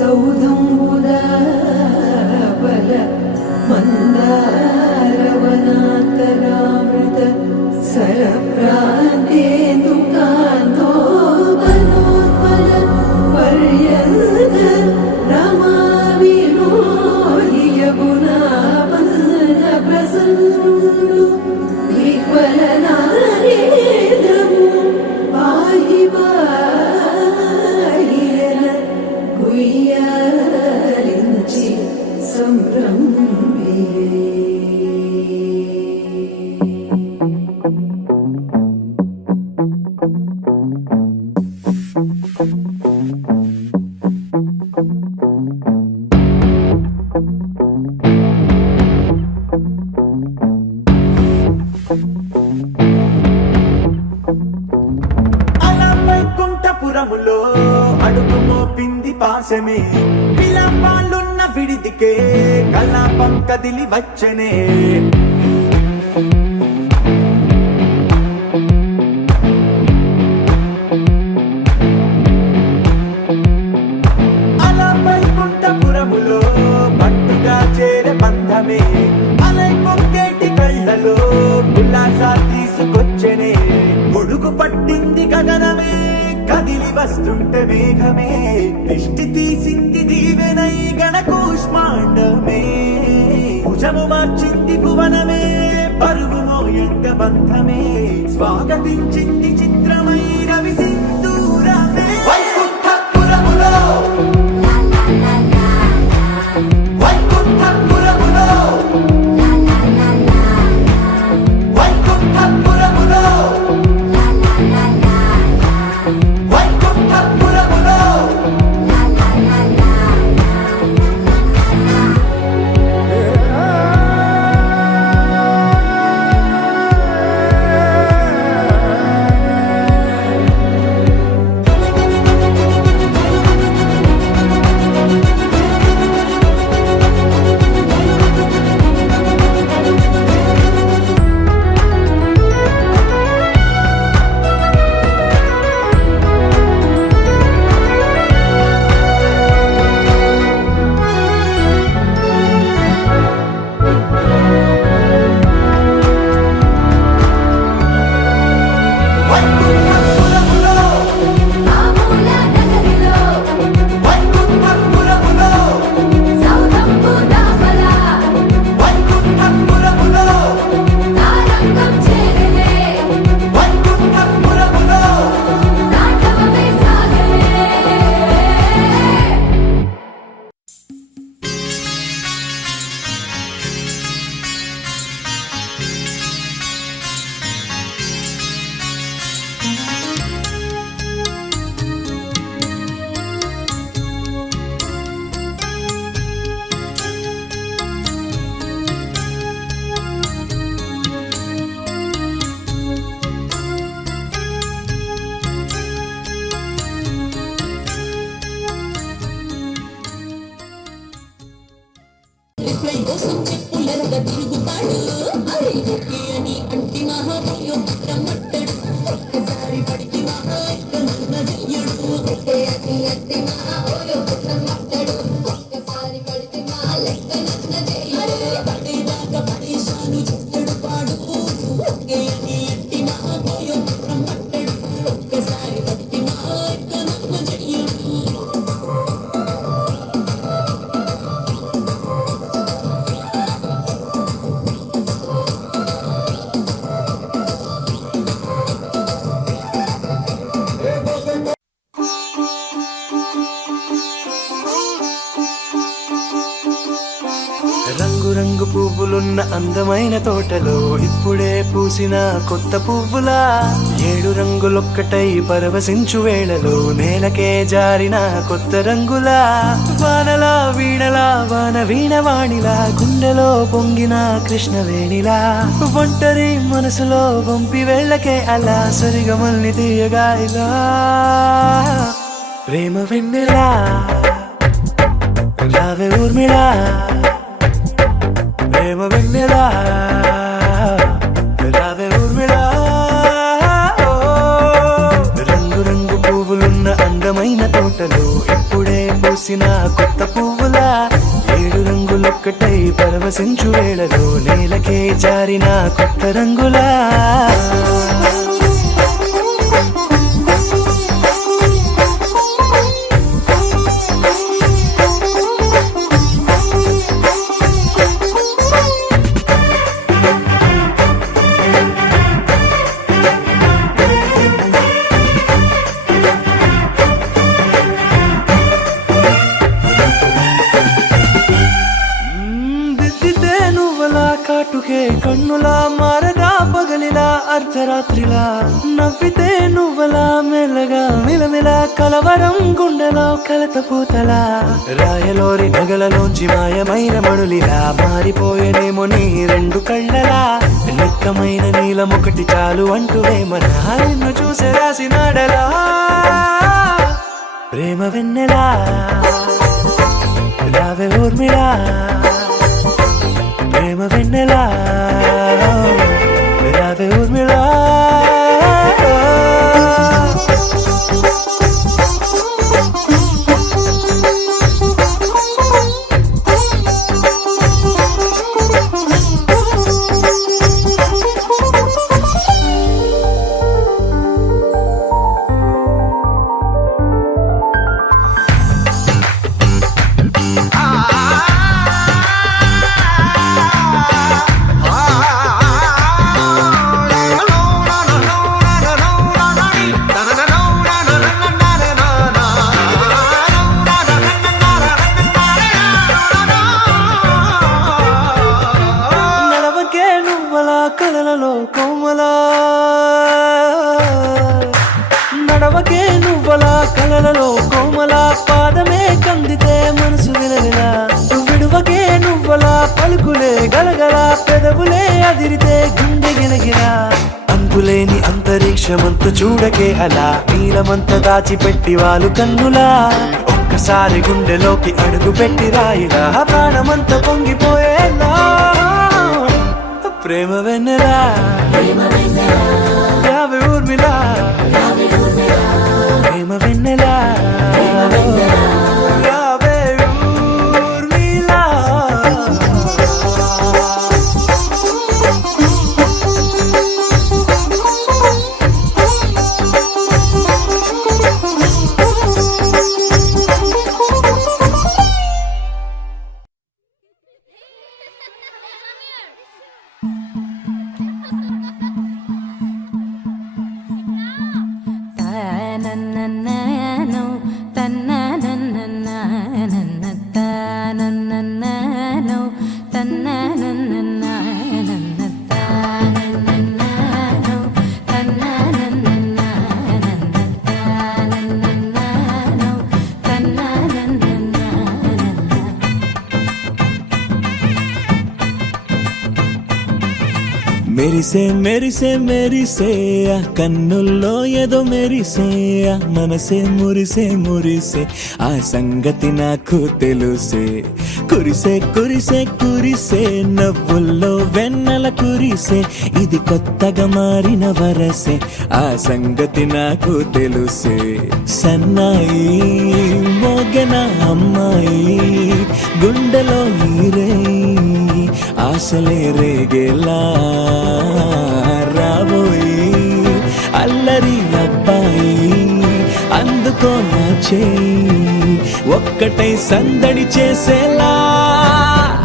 సౌధంబుదాబల మందారవనాతరామృత సరప్రాంతేందుకాంతో మనోత్పల పర్యంత రమా వినోది యమునాపన ప్రసన్నుడు విహ్వలనారేంద్రము పాహి పాహియన గుయ్యాలించి సంభ్రమియే. వైకుంఠపురములో అడుగు మోపింది పాశమే, విలాపాలున్న విడిదికే కలాపం కదిలి వచ్చనే. అలా వైకుంఠపురములో పట్టుగా చేరే బంధమే, అలై పొంగేటి కళ్ళలో ఉల్లాసా తీసుకొచ్చనే. గొడుగు పట్టింది గగనమే, కదిలి వస్తుంటే మేఘమే, దృష్టి తీసింది దీవెనై గణకూష్మాండమే. భుజము మార్చింది భువనమే, పరువు మోయంగ బంధమే, స్వాగతించింది చిత్రమై రవి సింధూరమే. వైకుంఠపురములో వైకుంఠపురములో వైకుంఠపురములో వైకుంఠపురములో రంగు రంగు పువ్వులున్న అందమైన తోటలో ఇప్పుడే పూసిన కొత్త పువ్వులా, 7 రంగులొక్కటై పరవశించు వేళలో నేలకే జారిన కొత్త రంగులా. వానలా వీణలా వాన వీణవాణిలా గుండెలో పొంగిన కృష్ణవేణిలా, ఒంటరి మనసులో వంపి వెళ్ళకే అలా సరిగమల్ని తీయగా ఇలా. ప్రేమ వెన్నెలా రావే ఊర్మిళా, ప్రేమ వెన్నెలా రావే ఊర్మిళా. రంగు రంగు పువ్వులున్న అందమైన తోటలో ఇప్పుడే పూసిన వికసించు వేళలో నేలకే జారిన కొత్త రంగులా దిద్దితే నువ్వలా కాటుకే కన్నులా మారగా పగలిలా అర్ధరాత్రిలా నవ్వితే నువ్వలా మెల్లగా మిలమిలా కలవరం గుండెలో కలతపూతలా రాయలోరి నగలలోంచి మాయమైన మణులిలా మారిపోయేనేమో నీ రెండు కళ్ళలా నిక్కమైన నీలం ఒకటి చాలు అంటూ వేమనా నిన్ను చూసే రాసినాడలా ప్రేమ వెన్నెలా రావే ఊర్మిళా ప్రేమ వెన్నెలా రావే ఊర్మిళా కలలలో కోమలా నడవకే నువ్వలా కలలలో కోమలా పాదమే కందితే మనసు విలవిలా విడువకే నువ్వలా పలుకులే గలగల పెదవులే అదిరితే గుండె గిలగిలా అంతులేని అంతరిక్షమంత చూడకే అలా నీలమంత దాచిపెట్టి వాళ్ళు కన్నులా ఒక్కసారి గుండెలోకి అడుగు పెట్టి రాయిలా ప్రాణమంత పొంగిపోయేలా ప్రేమ వెన్నెలా రావే ఊర్మిళా ప్రేమ వెన్నెలా రావే ఊర్మిళా మెరిసే మెరిసే మెరిసే ఆ కన్నుల్లో ఏదో మెరిసే ఆ మనసే మురిసే మురిసే ఆ సంగతి నాకు తెలుసే కురిసే కురిసే కురిసే నవ్వుల్లో వెన్నెల కురిసే ఇది కొత్తగా మారిన వరసే ఆ సంగతి నాకు తెలుసే సన్నాయి మోగన అమ్మాయి గుండెలో ఈరే ఆశలే రేగేలా రాబోయి అల్లరి అబ్బాయి అందుకో నా చేయి ఒక్కటై సందడి చేసేలా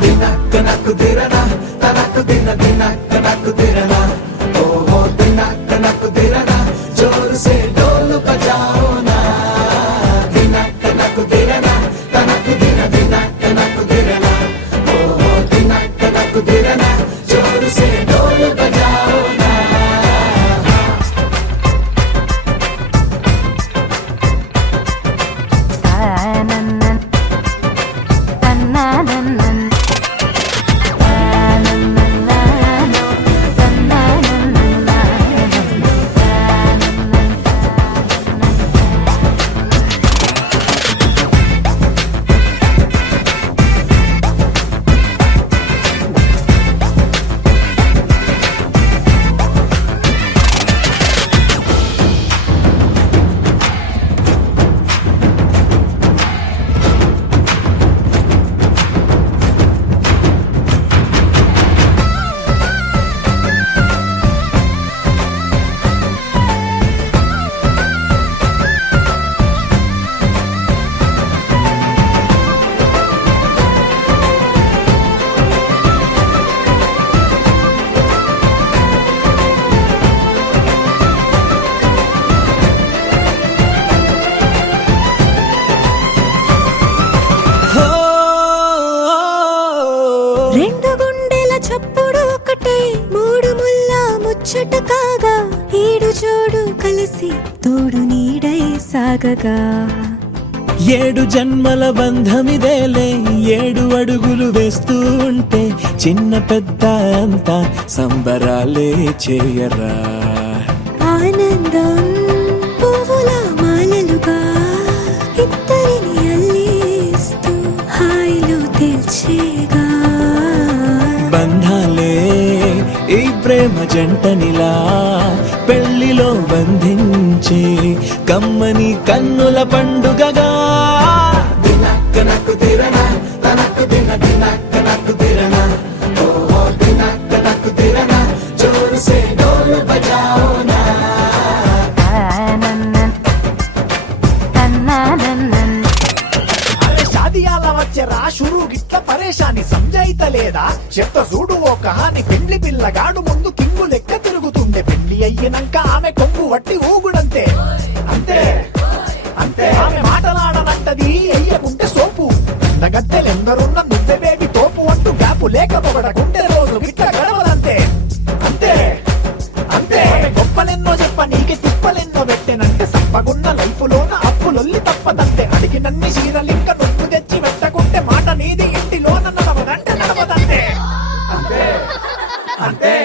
దినక్క నాకు దిరనా తనకు దిన దినక్క నాకు దిరనా ఓహో దినక్క నాకు దిరనా జోరు సే డోలు బజాओ నా దినక్క నాకు దిరనా తనకు దిన దినక్క నాకు దిరనా ఓహో దినక్క నాకు దిరనా జోరు సే డోలు బజాओ నా తన్న కలిసి తోడు నీడై సాగగా 7 జన్మల బంధమిదేలే 7 అడుగులు వేస్తూ ఉంటే చిన్న పెద్ద అంతా సంబరాలే చేయరా ఆనందం పువ్వుల మాలలుగా ఇద్దరిని అల్లేస్తూ హాయిలో తేల్చేగా బంధాలే ఈ ప్రేమ జంటనిలా పెళ్లిలో బంధించి కమ్మని కన్నుల పండుగగా దినక్క నక్కు తిరనా తనక్కు దిన దినక్క నక్కు తిరనా ఓ దినక్క నక్కు తిరనా జోరు సే డోలు బజాओ నా అరే షాదియాల వచ్చెరా షురు గిట్ల పరేషాని సంజాయితలేదా చెత్త చూడు ఓ కహాని పెండ్లి పిల్లగాడు ముందు కింగు లెక్క తిరుగుతుండే పెళ్లి అయ్యినంక ఆమె కొంగు వట్టి ఊగుడంతే అంతే అంతే ఆమె మాటలాడనంటది అయ్యకుంటే సోపు నగద్దెలెందరున్న నువ్వే బేబీ తోపు అంటూ గ్యాపు లేకపోవడకుంటే రోజు గిట్ల గడవదంతే అంతే అంతే ఆమె గొప్పలెన్నో చెప్ప నీకే తిప్పలెన్నో పెట్టెనంటే సప్పగున్న లైఫ్ లోన అప్పులొల్లి తప్పదంతే అడిగినన్ని చీరలింక నొప్పు తెచ్చి పెట్టకుంటే మాట నీది ఇంటిలోన నడవదంటే నడవదంతే అంతే అంతే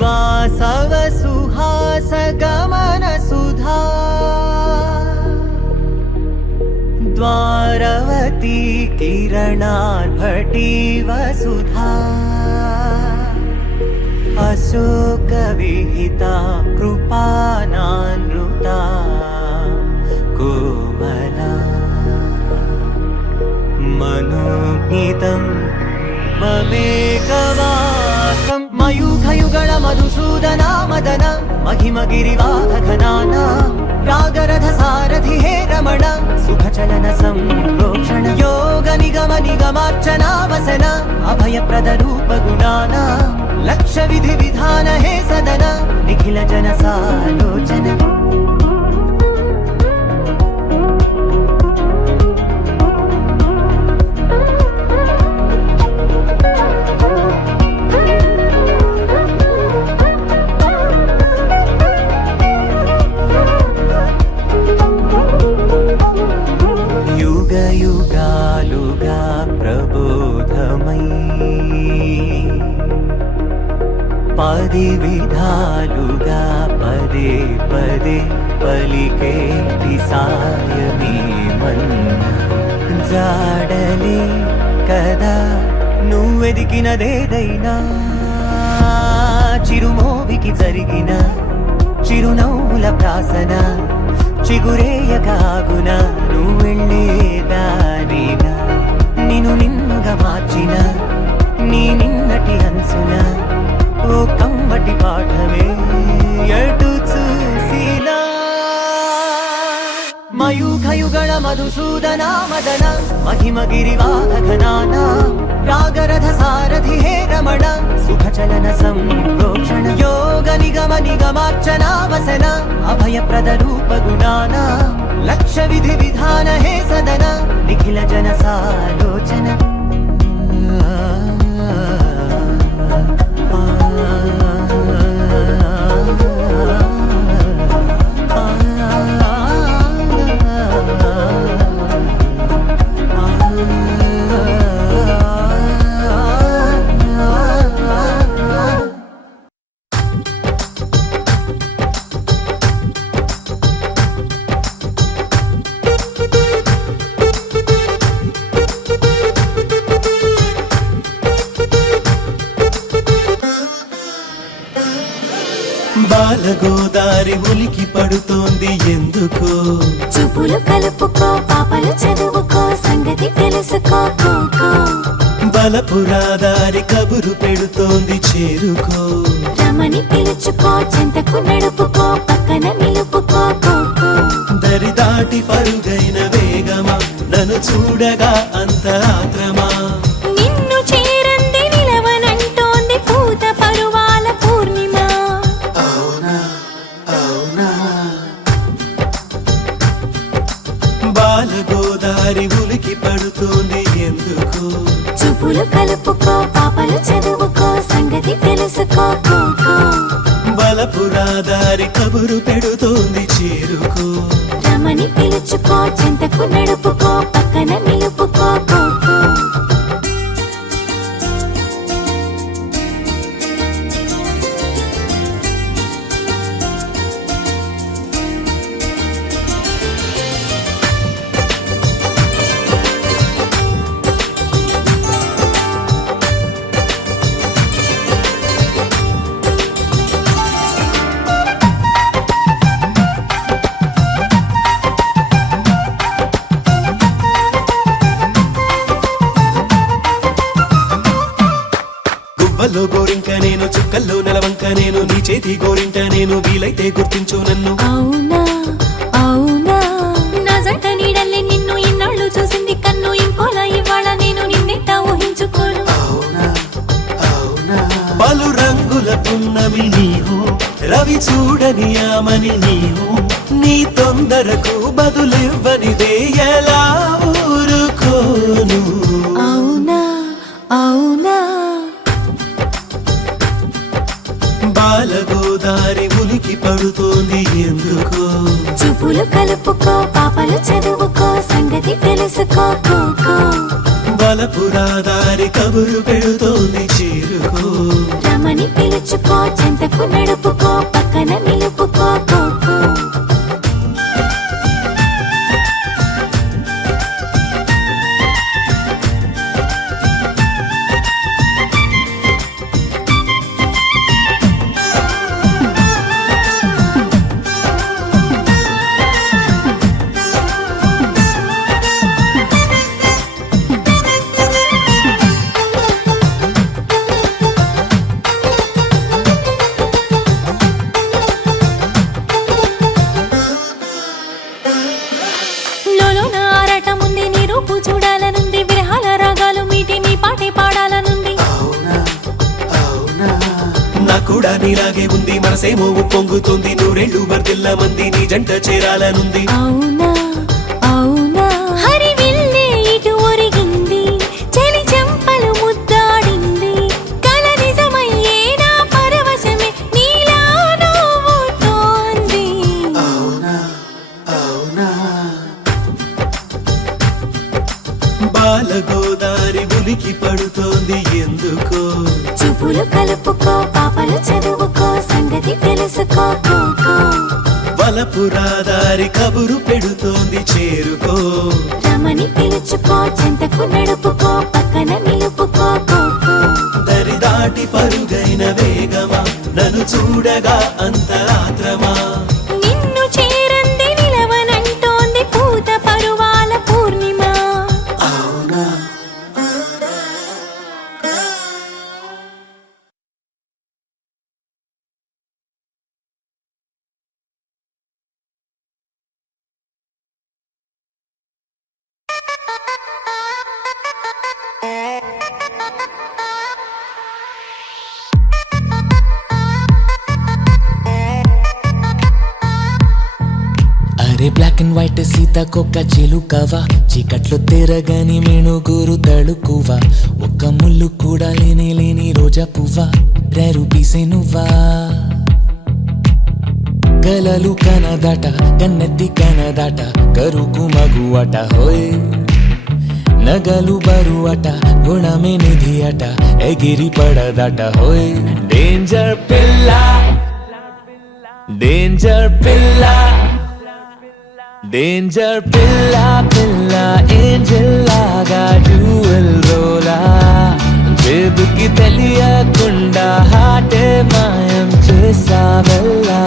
వాసవ సుహాస గమన సుధా ద్వారవతీ కిరణార్భటి వసుధా అశోక విహిత కృపానానృత కోమలా మనోజ్ఞితం మమేకవాసం మయూఖయుగళ మధుసూదన మదన మహిమగిరివాహఘనానా రాగరథ సారథి హే రమణ సుఖచలన సంప్రోక్షణ యోగ నిగమ నిగమార్చనా వసన అభయప్రద రూప గుణాన లక్ష్య విధి విధాన హే సదన నిఖిల జన సాలోచన యుగ యుగాలుగా ప్రబోధమై పది విధాలుగా పదే పదే పలికేటి సాయమే మన్న జాడలే కదా నువ్వెదికినదేదైనా చిరుమోవికి జరిగిన చిరునవ్వుల ప్రాసన చిగురేయకాగున నువ్వెళ్ళేదారినా నిన్ను నిన్నుగా మార్చిన నీ నిన్నటి అంచున ఓ కమ్మటి పాఠమే ఎటు చూసినా మయూఖయుగళ మధుసూదన మదన మహిమగిరివాహఘనానా రాగరథ సారథి హే రమణ సుఖచలన సంప్రోక్షణ యోగ నిగమ నిగమార్చనా వసన అభయప్రద రూప గుణాన లక్ష్య విధి విధాన హే సదన నిఖిల జన సాలోచన గోదారి ఉలికి పడుతోంది ఎందుకో చూపులు కలుపుకో పాపలు చదువుకో సంగతి తెలుసుకో కోకో బలపురాదారి కబురు పెడుతోంది చేరుకో రమని పిలుచుకో చెంతకు నడుపుకో పక్కన నిలుపుకో కోకో దరి దాటి పరుగైన వేగమా నన్ను చూడగా అంత ఆత్రమా నిన్ను చేరంది నిలవనంటోంది పూత పరువాల పూర్ణిమ అవునా అవునా బాల గోదారి ఉలికి పడుతోంది ఎందుకో చూపులు కలుపుకో పాపలు చదువుకో సంగతి తెలుసుకో కోకో బలపురాదారి కబురు పెడుతోంది చేరుకో రమని పిలుచుకో చెంతకు నడుపుకో పక్కన నిలుపుకో కోకో గువ్వలో గోరింక నేను చుక్కల్లో నెలవంక నేను నీ చేతి గోరింట నేను వీలైతే గుర్తించు నన్ను అవునా అవునా నా జంట నీడల్లే నిన్ను ఇన్నాళ్ళు చూసింది కన్ను ఇంకోలా ఇవాళ నేను నిన్నెట్టా ఊహించుకోను పలు రంగుల పున్నమి నీవు రవి చూడని ఆమని నీవు నీ తొందరకు బదులివ్వనిదే ఎలా ఊరుకోను అవునా అవునా బాల గోదారి ఉలికి పడుతోంది ఎందుకో చూపులు కలుపుకో పాపలు చదువుకో సంగతి తెలుసుకో కోకో బలపురాదారి కబురు పెడుతోంది చేరుకో రమని పిలుచుకో చెంతకు నడుపుకో పక్కన నిలుపుకో కోకో లోలో నా ఆరాటముంది నీ రూపు చూడాలనుంది విరహాల రాగాలు మీటి నీ పాటే పాడాలనుంది నా కూడా నీలాగే ఉంది మనసేమో పొంగుతుంది నూరేళ్లు వర్దిల్ల మంది నీ జంట చేరాలనుంది అవునా అవునా హరివిల్లే ఇటు ఒరిగింది చెలి చెంపలు ముద్దాడింది కల నిజమయ్యే నా పరవశమే నీలా నవ్వుతోంది బాల గోదారి ఉలికి పడుతోంది ఎందుకో చూపులు కలుపుకో పాపలు చదువుకో సంగతి తెలుసుకో కోకో బలపురాదారి కబురు పెడుతోంది చేరుకో రమని పిలుచుకో చెంతకు నడుపుకో పక్కన నిలుపుకో కోకో దరి దాటి పరుగైన వేగమా నన్ను చూడగా అంత ఆత్రమా నిన్ను చేరంది నిలవనంటోంది పూత పరువాల పూర్ణిమ అవునా అరే బ్లాక్ అండ్ వైట్ సీతాకొక్క చిలుకవా చీకట్లో తెరగని మెణుగురు తడుకువా ఒక్క ముళ్ళు కూడా లేని లేని రోజా పువ్వా రేరు పీసే నువ్వా కలలు కనదాట కన్నెత్తి కనదాట కరుకు మగువట హోయ్ నగలు బరువట గుణమే నిధి అట ఎగిరి పడదట హోయ్ డేంజర్ పిల్ల డేంజర్ పిల్ల డేంజర్ పిల్ల పిల్ల ఏంజెల్ లాగా డ్యూయల్ రోలా జేబుకి తెలియకుండా హాటే మాయం చేసావెల్లా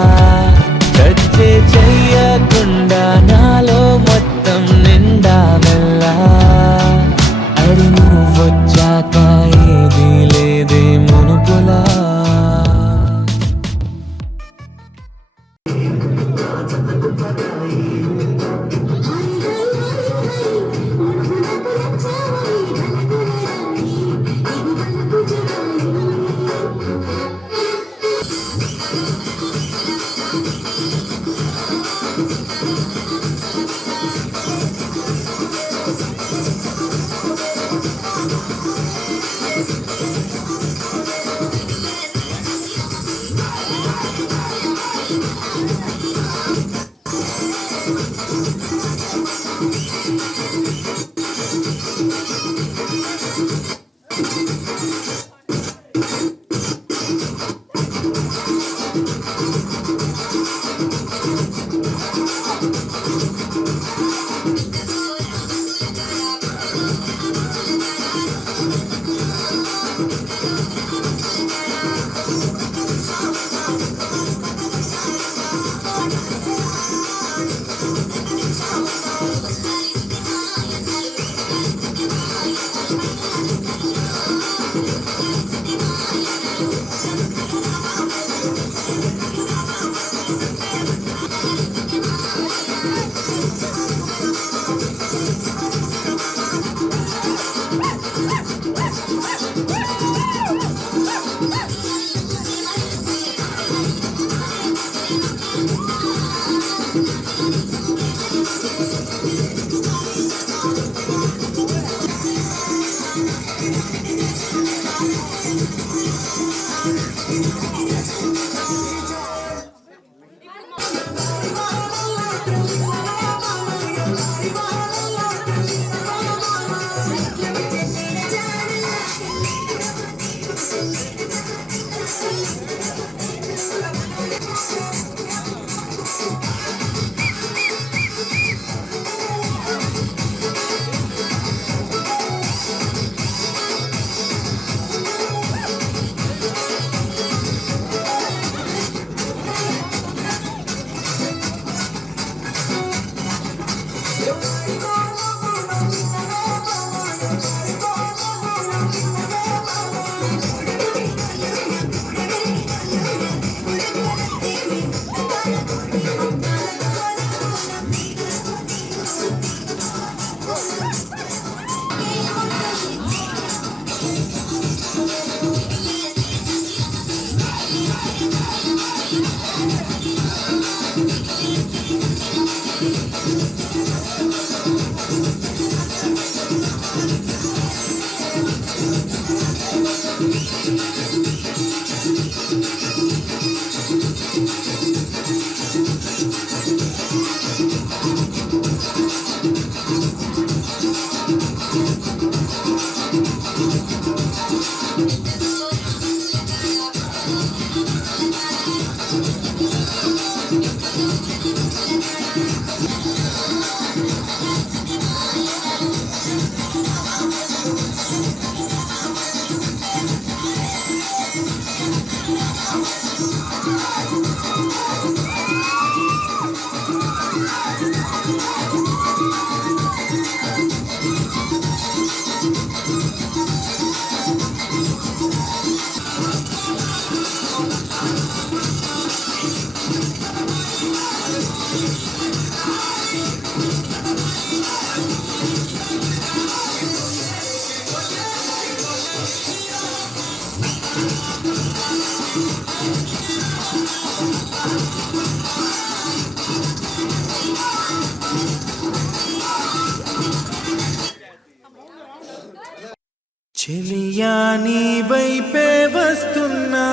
చెలియా నీ వైపే వస్తున్నా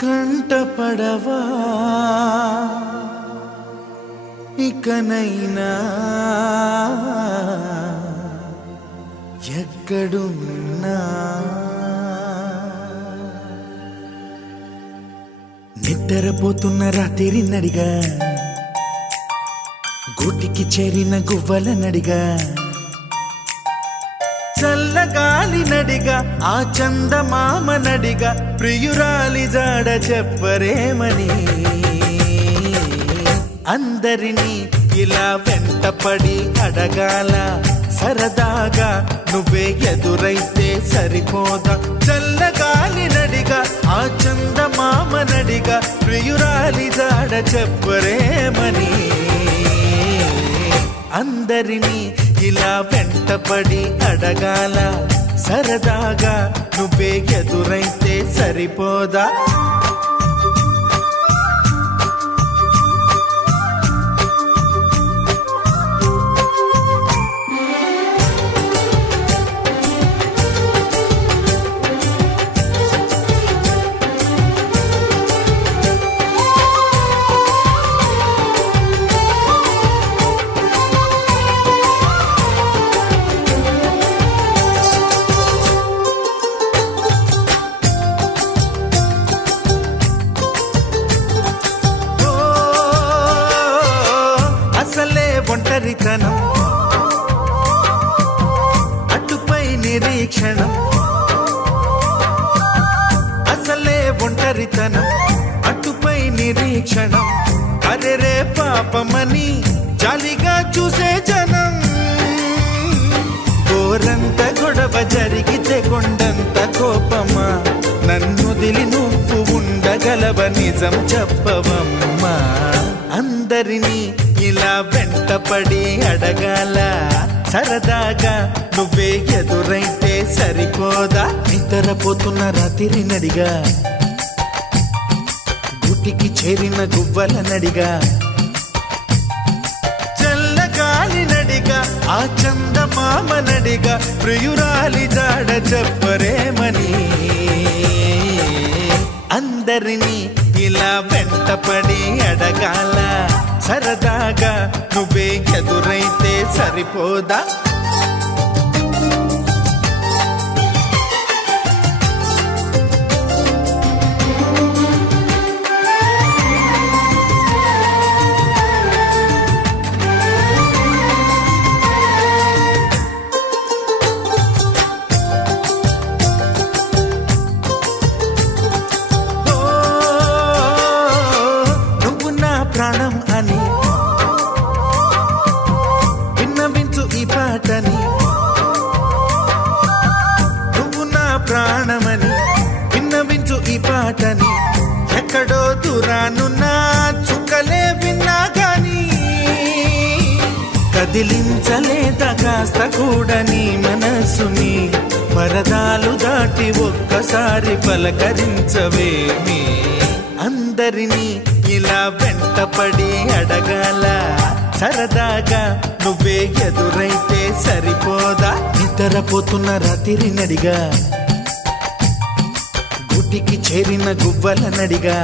కంటపడవా ఇకనైనా ఎక్కడున్నా నిద్రపోతున్న రాత్రి నడిగా గూటికి చేరిన గువ్వల నడిగా చల్లగాలి నడిగా ఆ చందమామ నడిగా ప్రియురాలి జాడ చెప్పరేమని అందరినీ ఇలా వెంటపడి అడగాల సరదాగా నువ్వే ఎదురైతే సరిపోదా చల్లగాలి నడిగా ఆ చందమామ నడిగా ప్రియురాలి జాడ చెప్పరేమని అందరినీ ఇలా వెంటపడి అడగాల సరదాగా నువ్వే ఎదురైతే సరిపోదా ఒంటరితనం అటుపై నిరీక్షణం అసలే ఒంటరితనం అటుపై నిరీక్షణం అరెరే పాపమని జాలిగా చూసే జనం గోరంత గొడవ జరిగితే కొండంత కోపమా నన్నుదిలి నువ్వు ఉండగలవ నిజం చెప్పవమ్మా అందరినీ ఇలా వెంటపడి అడగాల సరదాగా నువ్వే ఎదురైతే సరిపోదా నిద్రపోతున్న రాత్రి నడిగా గుటికి చేరిన గువ్వల నడిగా చల్లగాలి నడిగా ఆ చందమామ నడిగా ప్రియురాలి జాడ చెప్పరేమని అందరినీ ఇలా వెంటపడి అడగాల సరదాగా నువ్వే ఎదురైతే సరిపోదా ప్రాణం అని విన్నవించు ఈ పాటని నువ్వు నా ప్రాణమని విన్నవించు ఈ పాటని ఎక్కడో దూరానున్నా చుక్కలే విన్నా గాని కదిలించలేదా కాస్త కూడా నీ మనసుని పరదాలు దాటి ఒక్కసారి పలకరించవేమి అందరినీ ఇలా వెంటపడి అడగాల సరదాగా నువ్వే ఎదురైతే సరిపోదా నిద్రపోతున్న రాత్రి నడిగా గుటికి చేరిన గువ్వల నడిగా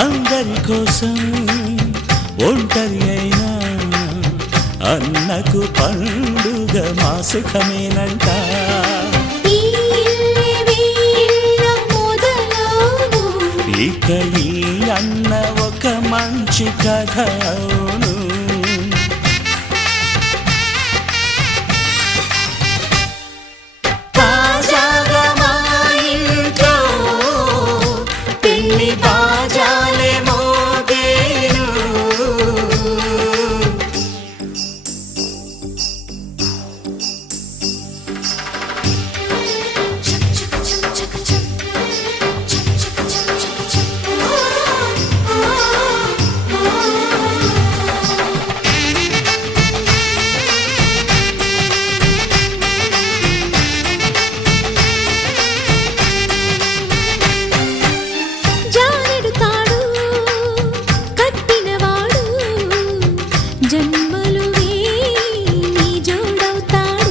అందరి కోసం ఒంటరి అయినా అన్నకు పండుగ మా సుఖమేనంట. ఈ ఇల్లే వీళ్ళ మొదలవును. ఇక ఈ అన్న ఒక మంచి కథ అవును. తాజాగా మా ఇంట్లో పెళ్లి బాజాలే మోగేను. జానెడు తాడు కట్టినవాడు జన్మలు వేయి జోడవుతాడు.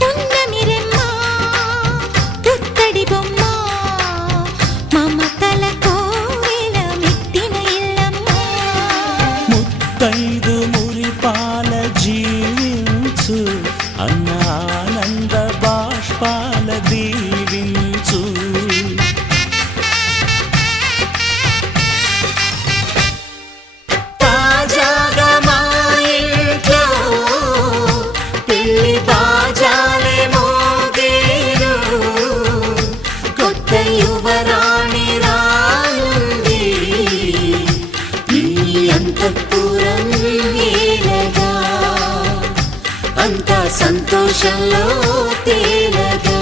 పున్నమి రెమ్మ పుత్తడి బొమ్మ మమతల కోవెల మెట్టిన ఇల్లమ్మ. ముత్తైదు మురిపాల జీవించు అన్న ఆనంద బాష్పాల దీవించు. తాజాగా మా ఇంట్లో పెళ్లి బాజాలే మోగేను. కొత్త యువరాణి రానుంది ఈ అంతఃపురం ఏలగా. అంతా సంతోషంలో తేలగా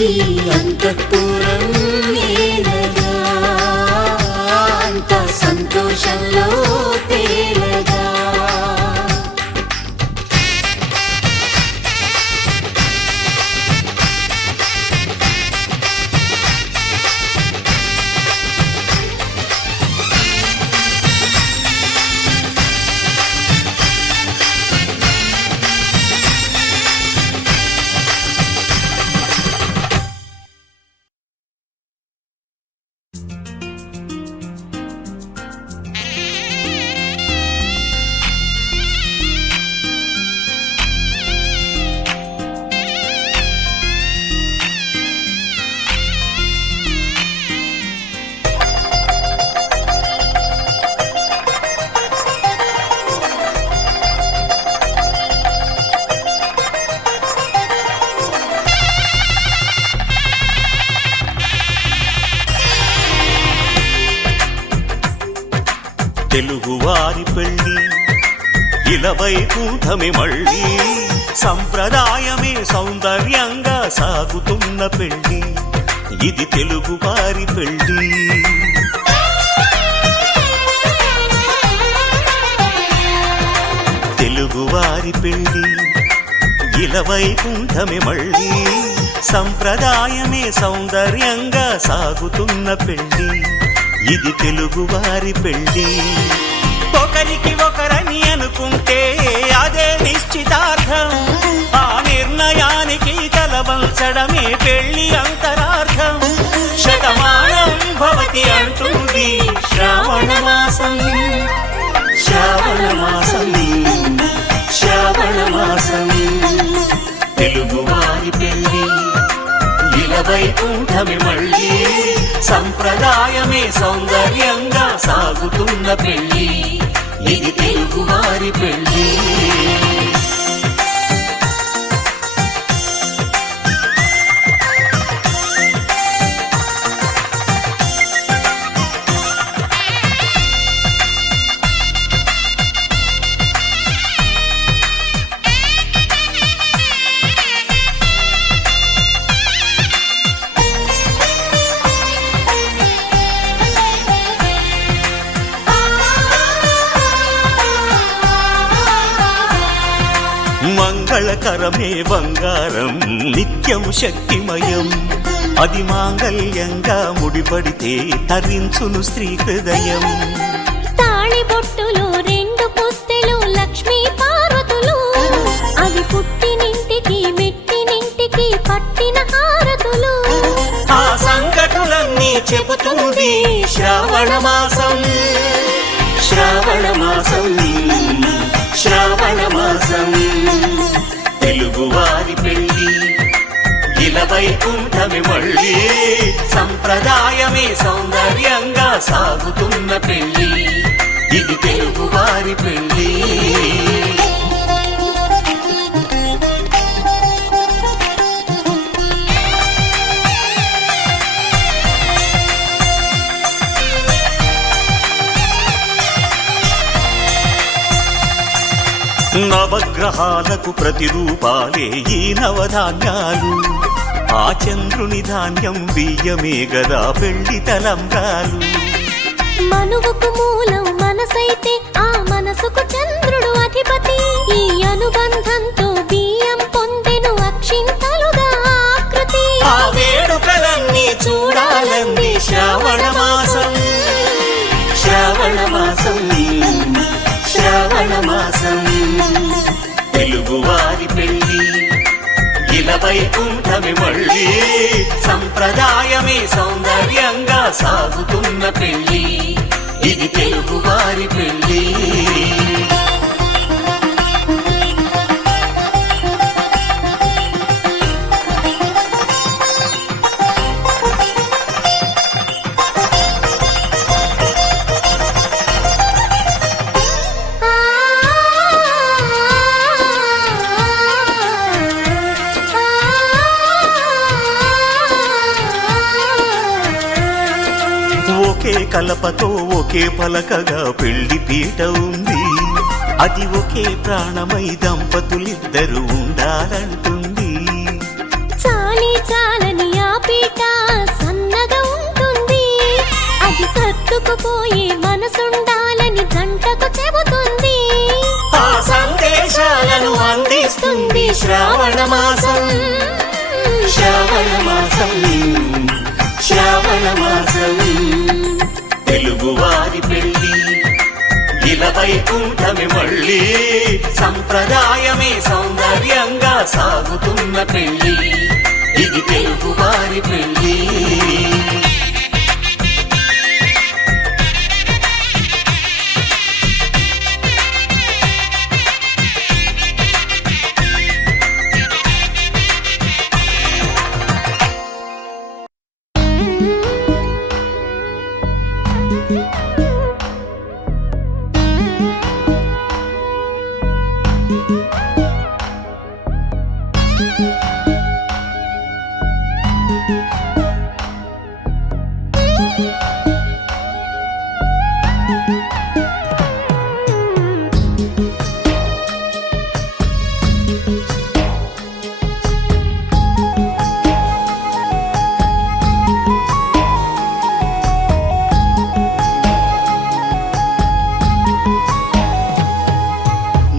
ఈ అంతఃపురం ఏలగా. అంతా సంతోషంలో తేలగా. తెలుగువారి పెళ్ళి ఇలవై కూటమి మళ్ళీ సంప్రదాయమే సౌందర్యంగా సాగుతున్న పెళ్ళి ఇది తెలుగువారి పెళ్ళి. తెలుగువారి పెళ్ళి ఇలవై కూటమి మళ్ళీ సంప్రదాయమే సౌందర్యంగా సాగుతున్న పెళ్ళి ఇది తెలుగువారి పెళ్ళి. ఒకరికి ఒకరని అనుకుంటే అదే నిశ్చితార్థం. ఆ నిర్ణయానికి తలవంచడమే పెళ్లి అంతరార్థం. శతమానం భవతి అంటుంది శ్రావణ మాసం. శ్రావణ మాసం శ్రావణ మాసం. తెలుగువారి పెళ్ళి ఇలవై కూటమి మళ్ళీ సంప్రదాయమే సౌందర్యంగా సాగుతున్న పెళ్ళి ఇది తెలుగువారి పెళ్ళి. మంగళకరమే బంగారం నిత్యం శక్తిమయం. అది మాంగళ్యంగా ముడిపడితే తరించును స్త్రీ హృదయం. తాళి బొట్టులో రెండు పుస్తెలు లక్ష్మీ పార్వతులు అవి పుట్టినింటికి మెట్టినింటికి చెబుతుంది శ్రావణ మాసం శ్రావణ మాసం శ్రావణ మాసం తెలుగువారి పెళ్లి ఇలా వైకుంఠమి మళ్ళీ సంప్రదాయమే సౌందర్యంగా సాగుతున్న పెళ్లి ఇది తెలుగువారి పెళ్లి నవగ్రహాలకు ప్రతిరూపాలే ఈ నవధాన్యాలు ఆ చంద్రుని ధాన్యం బియ్యమే గదా పెళ్లి తలంబ్రాలు మనువుకు మూలం మనసైతే ఆ మనసుకు చంద్రుడు అధిపతి ఈ అనుబంధంతో బియ్యం పొందెను అక్షింతలుగా ఆకృతి ఆ వేడుకలన్నీ చూడాలంది శ్రావణ మాసం శ్రావణ మాసం శ్రావణ మాసం తెలుగువారి పెళ్లి ఇలా వైకుంఠమి మళ్ళీ సంప్రదాయమే సౌందర్యంగా సాగుతున్న పెళ్లి ఇది తెలుగువారి పెళ్లి ఒకే కలపతో ఒకే పలకగా పెళ్లి పీట ఉంది అది ఒకే ప్రాణమై దంపతులిద్దరూ ఉండాలంటుంది చాలి చాలని ఆ పీట సన్నగా ఉంటుంది అది సర్దుకుపోయే మనసుండాలని జంటకు చెబుతుంది ఆ సందేశాలను అందిస్తుంది శ్రావణ మాసం శ్రావణ మాసం శ్రావణ మాసం తెలుగువారి పెళ్లి ఇలా వైకుంఠమి మళ్ళీ సంప్రదాయమే సౌందర్యంగా సాగుతున్న పెళ్లి ఇది తెలుగువారి పెళ్లి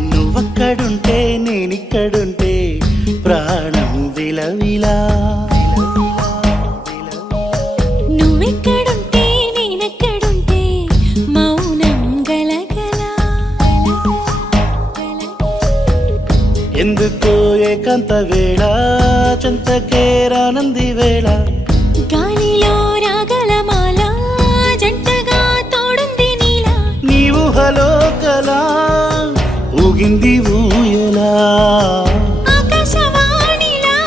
నువ్వక్కడుంటే నేనిక్కడుంటే ప్రాణం విలవిలా నువ్వెక్కడుంటే నేనెక్కడుంటే మౌనం గలగల ఎందుకో ఏకాంత వేళ చెంతకే రానంది వేళ గాలిలో రాగలమాల జంటగా తోడుంది నీలా నీ ఊహలో కలా ఊగింది ఊయలా ఆకాశవాణిలా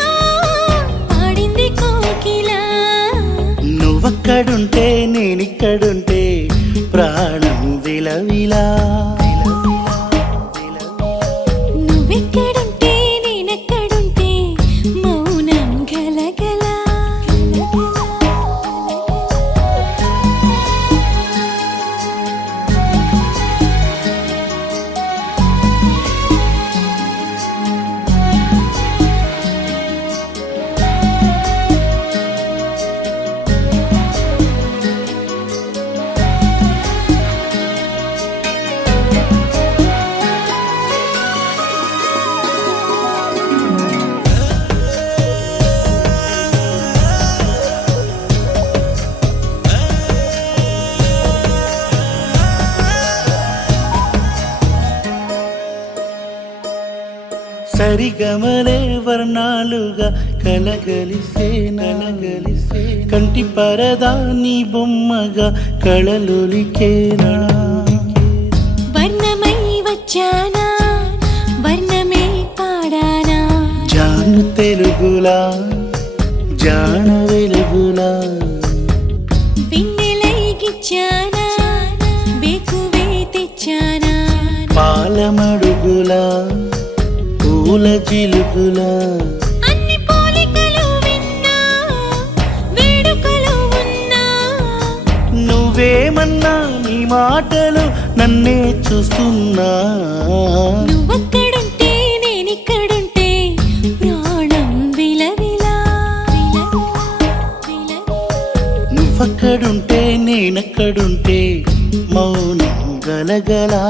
పాడింది కోకిలా నువ్వక్కడుంటే నేనిక్కడుంటే ప్రాణం విలవిలా నువ్వెక్కడుంటే నేనెక్కడుంటే మౌనం గలగల సరిగమలే వర్ణాలుగా కలగలిసే కంటి పరదా నీ బొమ్మగా కళలొలికేనా వర్ణమై వచ్చానా వర్ణమే పాడానా జాను తెలుగులా జాన వెలుగులా బిన్నెలై గిచ్చానా బేకువే తెచ్చానా పాలమడుగులా పూల జిలుగులా అన్ని పోలికలు విన్నా వేడుకలు ఉన్నా నువ్వేమన్నా నీ మాటలు నన్నే చూస్తున్నా నువ్వక్కడుంటే నేనిక్కడుంటే ప్రాణం విలవిలా నువ్వక్కడుంటే నేనక్కడుంటే మౌనం గలగలా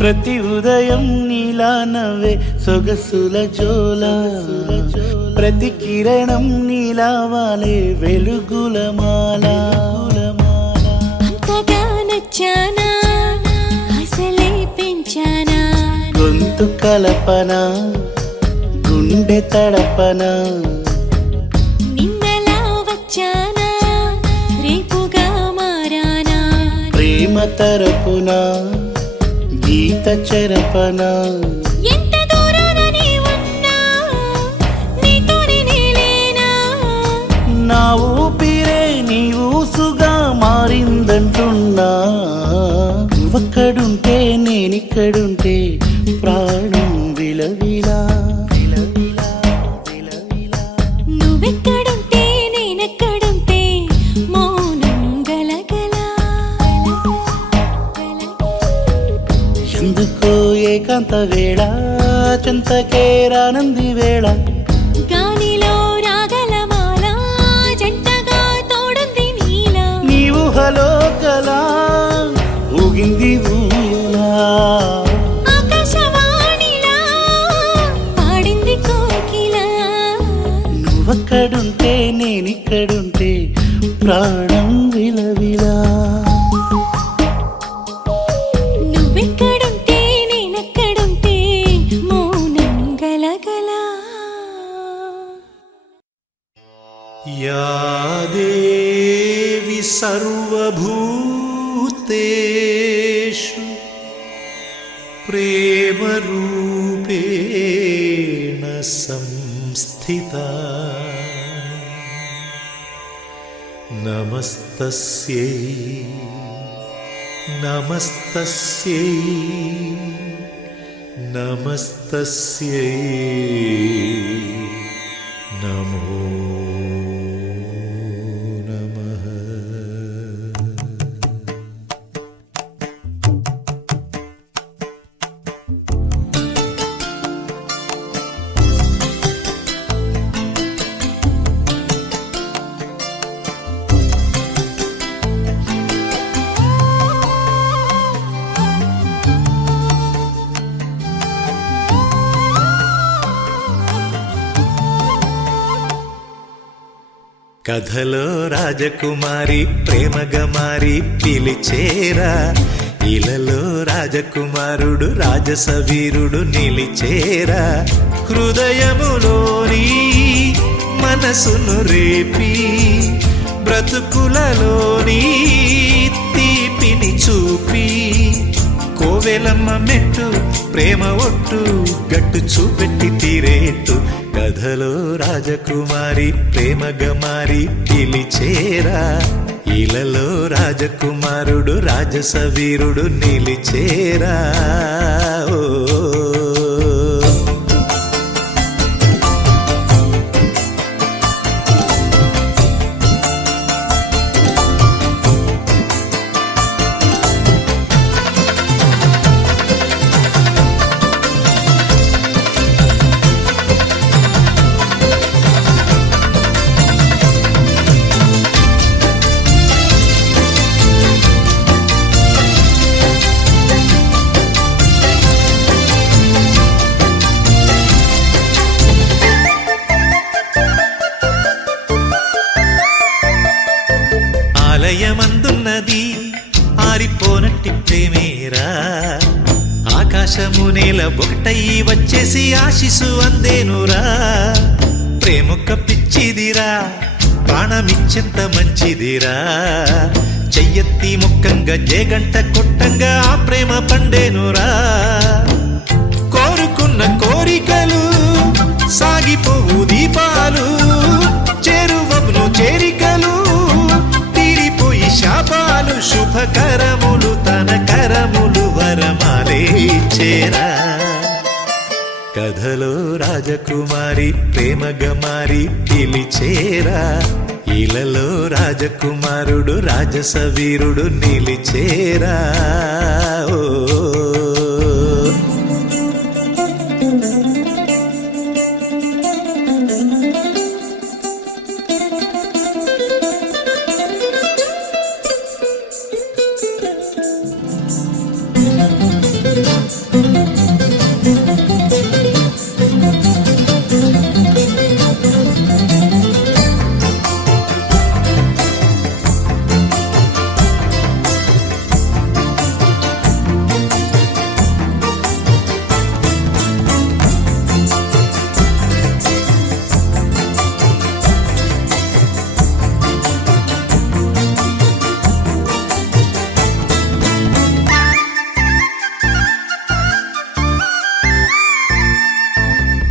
ప్రతి ఉదయం నీలా నవ్వే సొగసుల జోల ప్రతి కిరణం నీలా వాలే వెలుగుల మాల అంతగా నచ్చానా అసలే పెంచానా గొంతు కలపన గుండె తడపన నిన్నలా వచ్చానా రేపుగా మారానా ప్రేమ తరపున గీత చెరపన ఎంత దూరాన నీ ఉన్నా నీతోనే నేలేనా నా ఊపిరే నీ ఊసుగా మారిందంటున్నా నువ్వక్కడుంటే నేనిక్కడుంటే ప్రాణం విలవిలా నువ్వెక్కడుంటే నేనెక్కడుంటే మౌనం గలగలా ఎందుకో ఏకాంత వేళ చింతకే రానంది వేళ గాలిలో రాగలమాల జంటగా తోడుంది నీలా నీ ఊహలో కలా ఊగింది ఊయలా ఆకాశవాణిలా పాడింది కోకిలా నువ్వక్కడుంటే నేనిక్కడుంటే ప్రాణం విలవిలా నువ్వెక్కడుంటే నేనెక్కడుంటే మౌనం గలగలా या देवी सर्वभूतेषु प्रेमरूपेण संस्थिता नमस्तस्यै नमस्तस्यै नमस्तस्यै नमो नमः। కథలో రాజకుమారి ప్రేమగా మారి పిలిచేరా, ఇలలో రాజకుమారుడు రాజసవీరుడు నిలిచేరా. హృదయములోని మనసును రేపి బ్రతుకులలోని తీపిని చూపి కోవెలమ్మ మెట్టు ప్రేమ ఒట్టు గట్టు చూపెట్టి తీరేట్టు. కథలో రాజకుమారి ప్రేమగా మారి పిలిచేరా, ఇలలో రాజకుమారుడు రాజసవీరుడు నిలిచేరా. ఓ నేల ఒకటయ్యి వచ్చేసి ఆశిసు అందేనురా. ప్రేమొక్క పిచ్చిదిరా, ప్రాణమిచ్చెంత మంచిదిరా. చెయ్యెత్తి ముక్కంగా జేగంట కొట్టంగా ఆ ప్రేమ పండేనురా. కోరుకున్న కోరికలు సాగిపోవు దీపాలు, చేరువను చేరికలు తీరిపోయి శాపాలు. శుభకరములు తన కరములు వరమాలే చేరా. కథలో రాజకుమారి ప్రేమగా మారి పిలిచేరా. ఇలలో రాజకుమారుడు రాజసవీరుడు నిలిచేరా. ఓ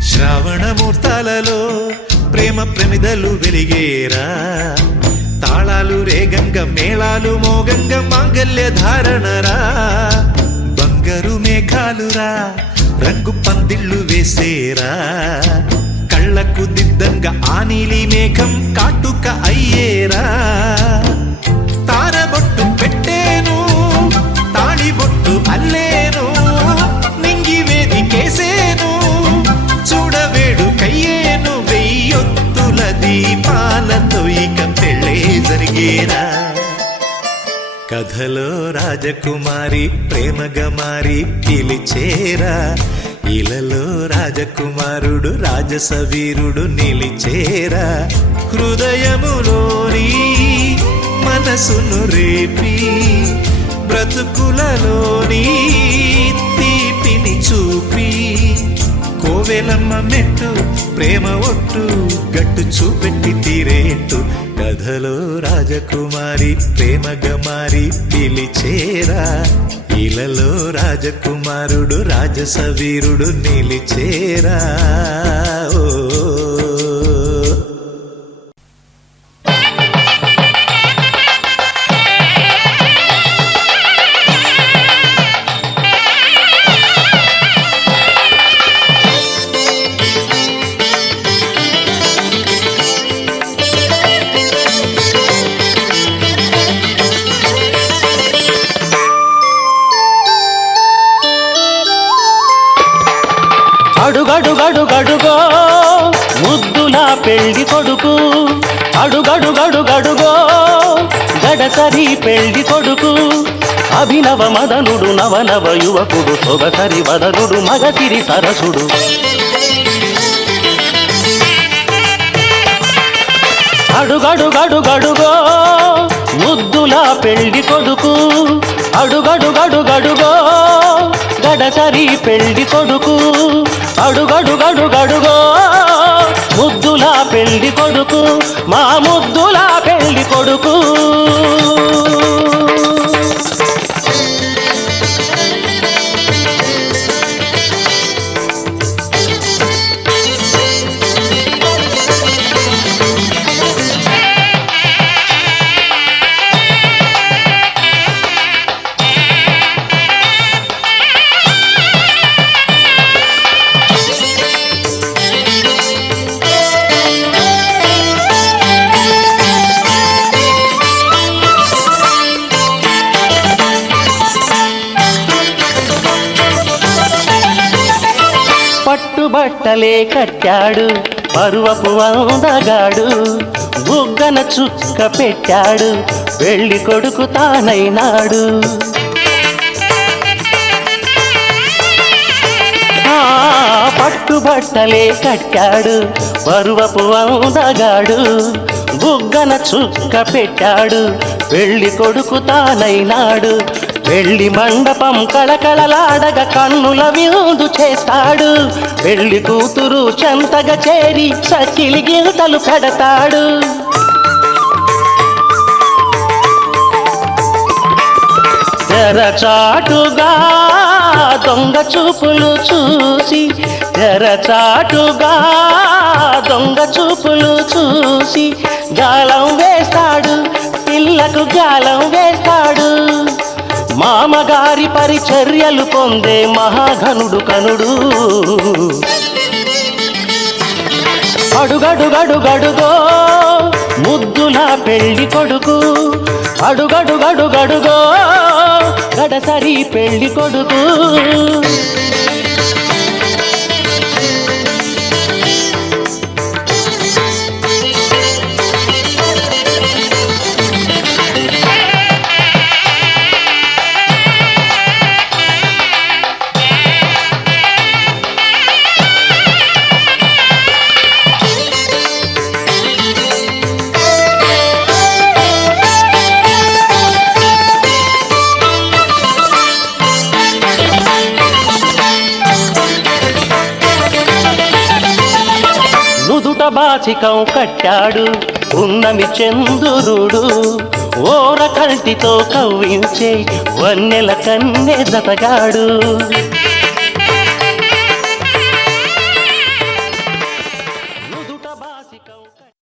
శ్రావణమూర్తాలలో ప్రేమ ప్రమిదలు వెలిగేరా. తాళాలు రేగంగ మేళాలు మోగంగ మాంగల్య ధారణరా. బంగారు మేఘాలురా రంగు పందిళ్ళు వేసేరా. కళ్ళకు దిద్దంగా ఆ నీలి మేఘం కాటుక అయ్యేరా. తారబొట్టు పెట్టేను తాళిబొట్టు అల్లేను, నింగి వేదికేసేను చూడవేడు కయ్యేను. వెయ్యొత్తుల దీపాలతో ఇక పెళ్ళే జరిగేరా. కథలో రాజకుమారి ప్రేమగా మారి పిలిచేరా. ఇలలో రాజకుమారుడు రాజసవీరుడు నిలిచేరా. హృదయములోని మనసును రేపి బ్రతుకులలోని తీపిని చూపి, కోవెలమ్మ మెట్టు ప్రేమ ఒట్టు గట్టు చూపెట్టి తీరేట్టు. కథలో రాజకుమారి ప్రేమగా మారి పిలిచేరా. ఇలలో రాజకుమారుడు రాజసవీరుడు నిలిచేరా. ఓ అడుగడుగడుగడుగో ముద్దులా పెళ్లి కొడుకు. అడుగడుగడుగడుగో గడసరి పెళ్లి కొడుకు. అభినవ మదనుడు నవనవ యువకుడు, సొగసరి వదనుడు మగసిరి సరసుడు. అడుగడుగడుగడుగో ముద్దులా పెళ్లి కొడుకు. అడుగడుగడుగడుగో గడసరి పెళ్లి కొడుకు. అడుగడుగడుగడుగో ముద్దులా పెళ్లి కొడుకు, మా ముద్దులా పెళ్లి కొడుకు. పట్టుబట్టలే కట్టాడు పరువపు అందగాడు, బుగ్గన చుక్క పెట్టాడు పెళ్లి కొడుకు తానైనాడు. పట్టుబట్టలే కట్టాడు పరువపు అందగాడు, బుగ్గన చుక్క పెట్టాడు పెళ్లి కొడుకు తానైనాడు. పెళ్లి మండపం కళకళలాడగా కన్నుల విందు చేస్తాడు పెళ్లి కూతురు చెంతగా చేరి సకిలి గిల్తలు పెడతాడు తెరచాటుగా దొంగ చూపులు చూసి తెరచాటుగా దొంగ చూపులు చూసి గాలం వేస్తాడు పిల్లకు గాలం వేస్తాడు మామగారి పరిచర్యలు పొందే మహాఘనుడు కనుడు అడుగడుగడుగడుగో ముద్దుల పెళ్లి కొడుకు అడుగడుగడుగడుగో గడసరి పెళ్లి కొడుకు నుదుట బాచికం కట్టాడు ఉన్నమి చందురుడు ఓర కంటితో కవ్వించే వన్నెల కన్నె జతగాడు